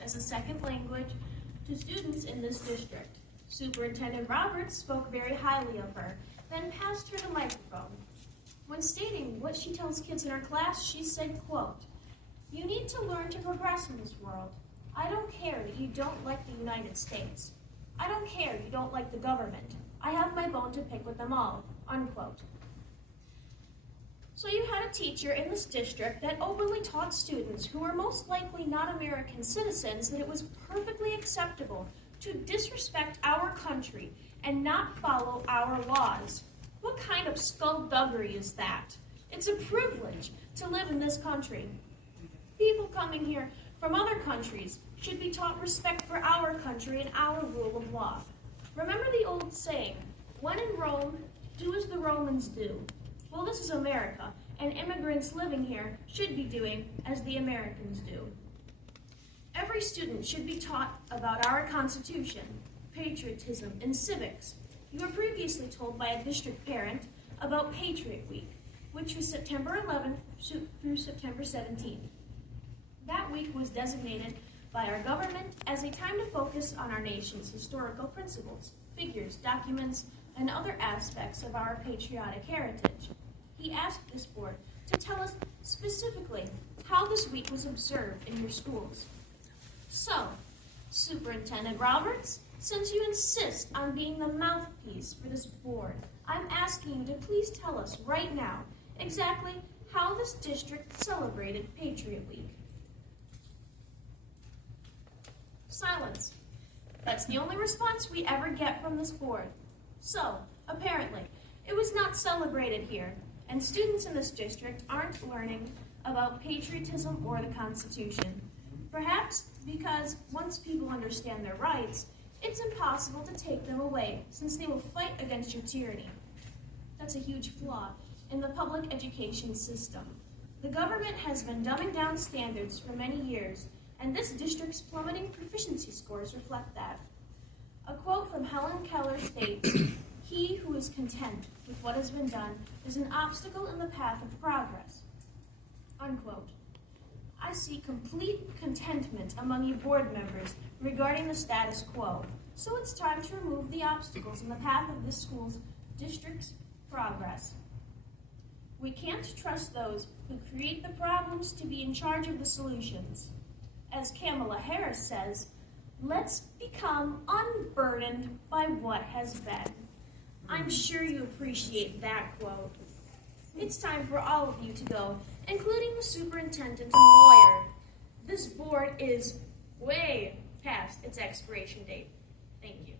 as a second language to students in this district. Superintendent Roberts spoke very highly of her, then passed her the microphone. When stating what she tells kids in her class, she said, quote, "You need to learn to progress in this world. I don't care that you don't like the United States. I don't care you don't like the government. I have my bone to pick with them all," unquote. So you had a teacher in this district that openly taught students who were most likely not American citizens that it was perfectly acceptable to disrespect our country and not follow our laws. What kind of skullduggery is that? It's a privilege to live in this country. People coming here from other countries should be taught respect for our country and our rule of law. Remember the old saying, when in Rome, do as the Romans do. Well, this is America, and immigrants living here should be doing as the Americans do. Every student should be taught about our Constitution, patriotism, and civics. You were previously told by a district parent about Patriot Week, which was September 11th through September 17th. That week was designated by our government as a time to focus on our nation's historical principles, figures, documents, and other aspects of our patriotic heritage. He asked this board to tell us specifically how this week was observed in your schools. So, Superintendent Roberts, since you insist on being the mouthpiece for this board, I'm asking you to please tell us right now exactly how this district celebrated Patriot Week. Silence. That's the only response we ever get from this board. So, apparently, it was not celebrated here, and students in this district aren't learning about patriotism or the Constitution. Perhaps because once people understand their rights, it's impossible to take them away since they will fight against your tyranny. That's a huge flaw in the public education system. The government has been dumbing down standards for many years, and this district's plummeting proficiency scores reflect that. A quote from Helen Keller states, "He who is content with what has been done is an obstacle in the path of progress," unquote. I see complete contentment among you board members regarding the status quo, so it's time to remove the obstacles in the path of this school's district's progress. We can't trust those who create the problems to be in charge of the solutions. As Kamala Harris says, let's become unburdened by what has been. I'm sure you appreciate that quote. It's time for all of you to go, including the superintendent and lawyer. This board is way past its expiration date. Thank you.